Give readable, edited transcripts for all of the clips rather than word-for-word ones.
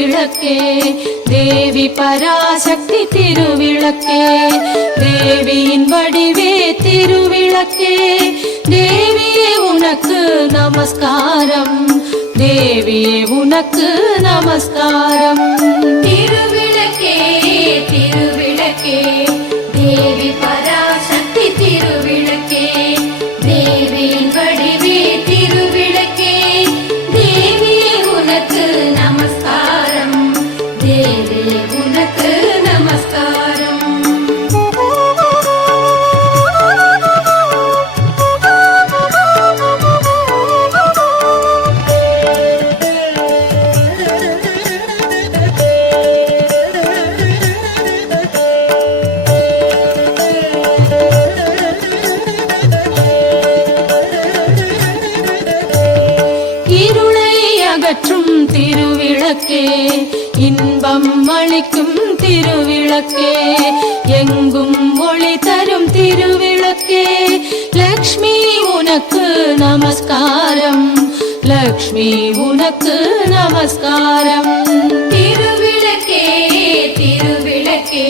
திருவிளக்கே தேவி பராசக்தி திருவிளக்கே தேவியின் வடிவே திருவிளக்கே தேவியே உனக்கு நமஸ்காரம் தேவியே உனக்கு நமஸ்காரம் திருவிளக்கே திருவிளக்கே தேவி பராசக்தி திருவிளக்கே தேவியின் வடிவே திருவிளக்கே தேவியே உனக்கு நமஸ்காரம் தேவியே உனக்கு நமஸ்காரம் அகற்றும் திருவிளக்கே இன்பம் அளிக்கும் திருவிளக்கே எங்கும் ஒளி தரும் திருவிளக்கே லக்ஷ்மி உனக்கு நமஸ்காரம் லக்ஷ்மி உனக்கு நமஸ்காரம் திருவிளக்கே திருவிளக்கே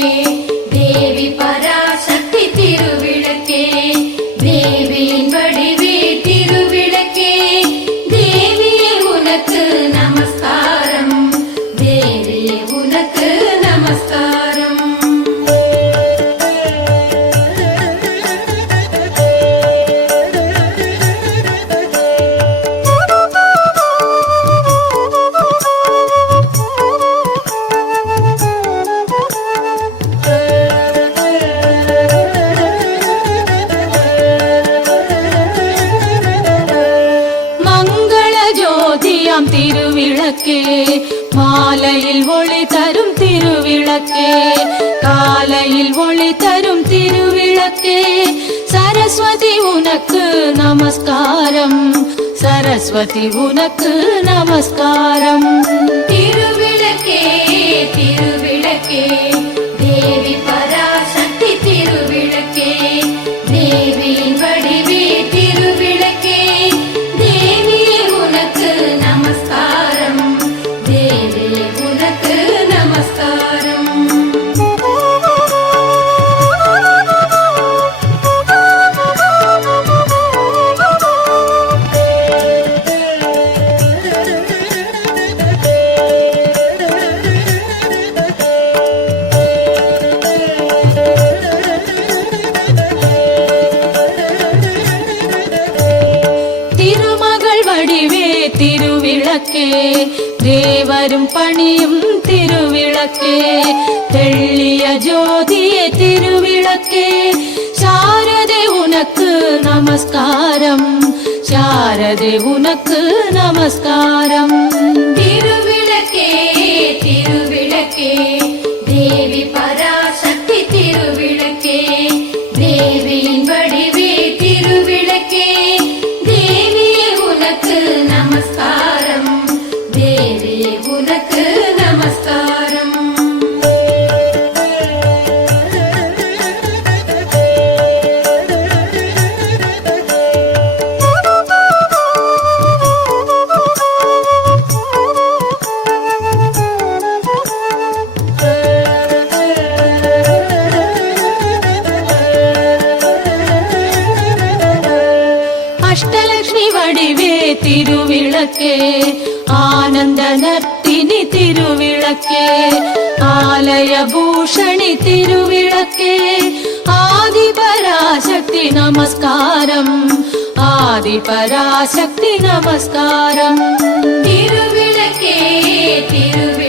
தேவி பராசக்தி திருவிளக்கே தேவியின் வடிவே திருவிளக்கே தேவியே உனக்கு நமஸ்காரம் தேவியே உனக்கு நமஸ்காரம் திருவிளக்கே மாலையில் ஒளி தரும் திருவிளக்கே காலையில் ஒளி தரும் திருவிளக்கே சரஸ்வதி உனக்கு நமஸ்காரம் சரஸ்வதி உனக்கு நமஸ்காரம் திருவிளக்கே திருவிளக்கே தேவி பராசக்தி திருவிளக்கே தேவியின் வடிவே திருவிளக்கே தேவியே உனக்கு நமஸ்காரம் தேவியே உனக்கு நமஸ்காரம் திருவிளக்கே தேவரும் பணியும் திருவிளக்கே தெள்ளிய ஜோதியே திருவிளக்கே சாரதே உனக்கு நமஸ்காரம் சாரதே உனக்கு நமஸ்காரம் திருவிளக்கே திருவிளக்கே தேவி பராசக்தி திருவிளக்கே தேவியின் வடிவே திருவிளக்கே தேவியே உனக்கு நமஸ்காரம் தேவியே உனக்கு நமஸ்காரம் அஷ்டலக்ஷ்மி வடிவே திருவிளக்கே ஆனந்த நர்த்தினி திருவிளக்கே ஆலய பூஷணி திருவிளக்கே ஆதி பராசக்தி நமஸ்காரம் ஆதி பராசக்தி நமஸ்காரம் திருவிளக்கே திருவிளக்கே